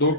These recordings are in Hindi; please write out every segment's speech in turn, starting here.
2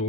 2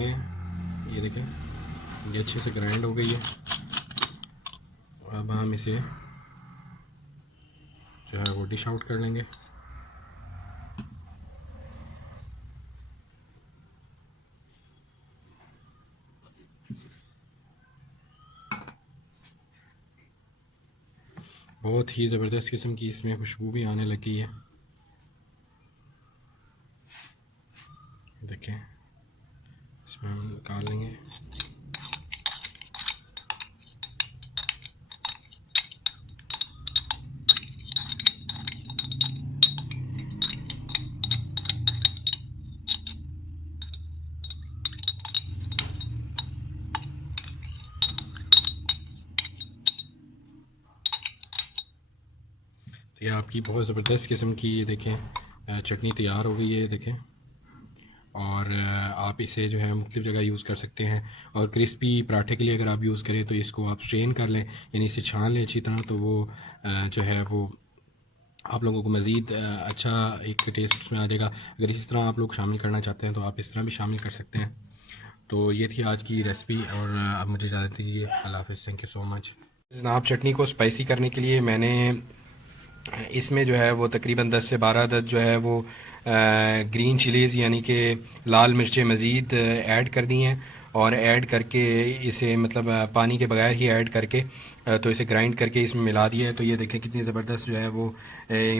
गए हैं, ये देखें ये अच्छे से ग्राइंड हो गई है। अब हम इसे जो है वो डिश आउट कर लेंगे। बहुत ही ज़बरदस्त किस्म की इसमें खुशबू भी आने लगी है। देखें इसमें हम निकाल लेंगे। तो ये आपकी बहुत ज़बरदस्त किस्म की ये देखें चटनी तैयार हो गई है, देखें। और आप इसे जो है मुख्तलिफ़ जगह यूज़ कर सकते हैं। और क्रिस्पी पराठे के लिए अगर आप यूज़ करें तो इसको आप स्ट्रेन कर लें, यानी इसे छान लें अच्छी तरह, तो वो जो है वो आप लोगों को मज़ीद अच्छा एक टेस्ट उसमें आ जाएगा। अगर इस तरह आप लोग शामिल करना चाहते हैं तो आप इस तरह भी शामिल कर सकते हैं। तो ये थी आज की रेसिपी, और अब मुझे इजाज़त दीजिए। अल्लाह हाफ़िज़, थैंक यू सो मच। जनाब चटनी को स्पाइसी करने के लिए मैंने इसमें जो है वो तकरीबन 10 से 12 अदद जो है वो ग्रीन चिलीज़ यानी कि लाल मिर्चें मज़ीद ऐड कर दी हैं, और ऐड करके इसे मतलब पानी के बगैर ही ऐड करके तो इसे ग्राइंड करके इसमें मिला दिया है। तो ये देखें कितनी ज़बरदस्त जो है वो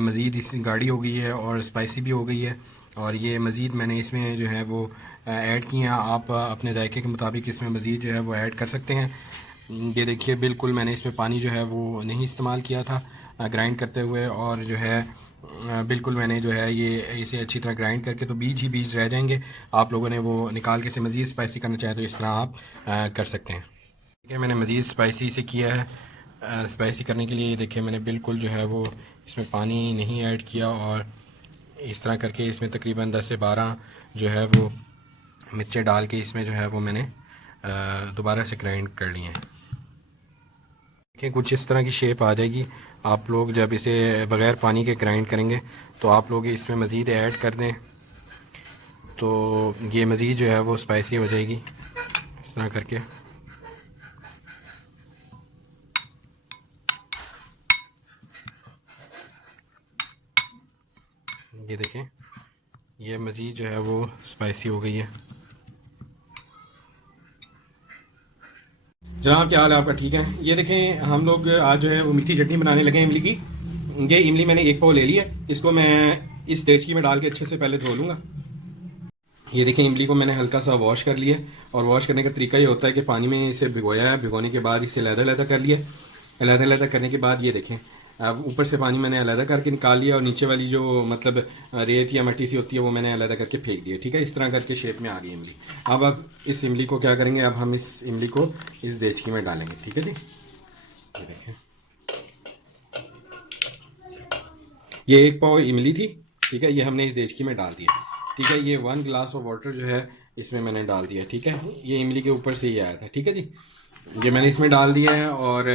मज़ीद इस गाढ़ी हो गई है और स्पाइसी भी हो गई है। और ये मज़ीद मैंने इसमें जो है वो ऐड किए हैं। आप अपने जायके के मुताबिक इसमें मज़ीद जो है वो ऐड कर सकते हैं। ये देखिए बिल्कुल मैंने इसमें पानी जो है वो नहीं इस्तेमाल किया था ग्राइंड करते हुए, और जो है बिल्कुल मैंने जो है ये इसे अच्छी तरह ग्राइंड करके, तो बीज ही बीज रह जाएंगे। आप लोगों ने वो निकाल के इसे मज़ीद स्पाइसी करना चाहे तो इस तरह आप कर सकते हैं। ठीक है, मैंने मज़ीद स्पाइसी इसे किया है। स्पाइसी करने के लिए ये देखिए मैंने बिल्कुल जो है वो इसमें पानी नहीं ऐड किया, और इस तरह करके इसमें तकरीबन 10 से 12 जो है वो मिर्चें डाल के इसमें जो है वो मैंने दोबारा से ग्राइंड कर लिए हैं। देखिए कुछ इस तरह की शेप आ जाएगी। आप लोग जब इसे बग़ैर पानी के ग्राइंड करेंगे तो आप लोग इसमें मज़ीद ऐड कर दें तो ये मज़ीद जो है वो स्पाइसी हो जाएगी इस तरह करके। ये देखें ये मज़ीद जो है वो स्पाइसी हो गई है। जनाब क्या हाल है आपका? ठीक है। ये देखें हम लोग आज जो है वो मीठी चटनी बनाने लगे हैं इमली की। ये इमली मैंने एक पाव ले ली है, इसको मैं इस देचकी में डाल के अच्छे से पहले धो लूँगा। ये देखें इमली को मैंने हल्का सा वॉश कर लिया, और वॉश करने का तरीका ये होता है कि पानी में इसे भिगोया है, भिगोने के बाद इसे अलहदा कर लिया। अलहदा करने के बाद ये देखें अब ऊपर से पानी मैंने अलहदा करके निकाल लिया, और नीचे वाली जो मतलब रेत या मट्टी सी होती है वो मैंने अलहदा करके फेंक दिया। ठीक है, इस तरह करके शेप में आ गई इमली। अब इस इमली को क्या करेंगे, अब हम इस इमली को इस देचकी में डालेंगे। ठीक है जी, ये देखें ये एक पाव इमली थी। ठीक है, ये हमने इस देचकी में डाल दिया। ठीक है, ये 1 गिलास ऑफ वाटर जो है इसमें मैंने डाल दिया। ठीक है, ये इमली के ऊपर से ही आया था। ठीक है जी, ये मैंने इसमें डाल दिया है। और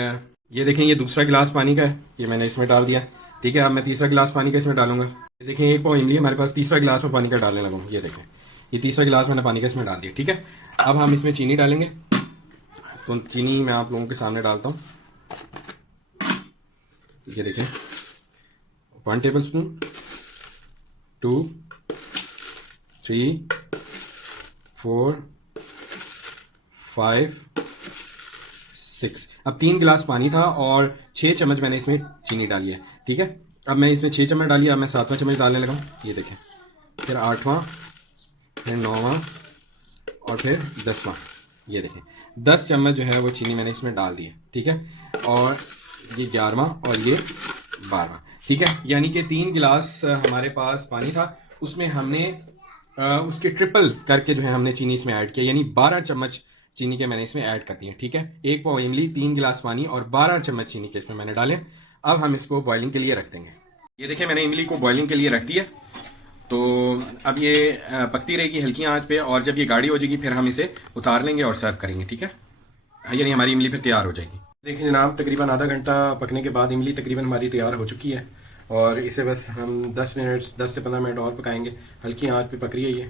ये देखें ये दूसरा गिलास पानी का है, ये मैंने इसमें डाल दिया। ठीक है, अब मैं तीसरा गिलास पानी का इसमें डालूंगा। ये देखें एक पाव इमली हमारे पास, तीसरा गिलास में पानी का डालने लगा हूँ। ये देखें ये तीसरा गिलास मैंने पानी का इसमें डाल दिया। ठीक है, अब हम इसमें चीनी डालेंगे। तो चीनी मैं आप लोगों के सामने डालता हूँ। ये देखें 1 टेबल स्पून, 2, 3, 4, 5, 6। अब 3 गिलास पानी था और 6 चम्मच मैंने इसमें चीनी डाली है। ठीक है, अब मैं इसमें 6 चम्मच डाली, अब मैं 7वां चम्मच डालने लगा हूँ। ये देखें फिर 8वां, फिर 9वां और फिर 10वां। ये देखें 10 चम्मच जो है वो चीनी मैंने इसमें डाल दी है। ठीक है, और ये 11वां और ये 12वां। ठीक है, यानी कि 3 गिलास हमारे पास पानी था, उसमें हमने उसके ट्रिपल करके जो है हमने चीनी इसमें ऐड किया, यानी 12 चम्मच चीनी के मैंने इसमें ऐड कर दिए। ठीक है, एक पाव इमली, 3 गिलास पानी और 12 चम्मच चीनी के इसमें मैंने डाले। अब हम इसको बॉइलिंग के लिए रख देंगे। ये देखिए मैंने इमली को बॉइलिंग के लिए रख दिया। तो अब ये पकती रहेगी हल्की आंच पे, और जब ये गाढ़ी हो जाएगी फिर हम इसे उतार लेंगे और सर्व करेंगे। ठीक है, यानी हमारी इमली फिर तैयार हो जाएगी। देखिए जनाब तकरीबन आधा घंटा पकने के बाद इमली तकरीबन हमारी तैयार हो चुकी है, और इसे बस हम 10 से 15 मिनट और पकाएंगे। हल्की आंच पे पक रही है ये।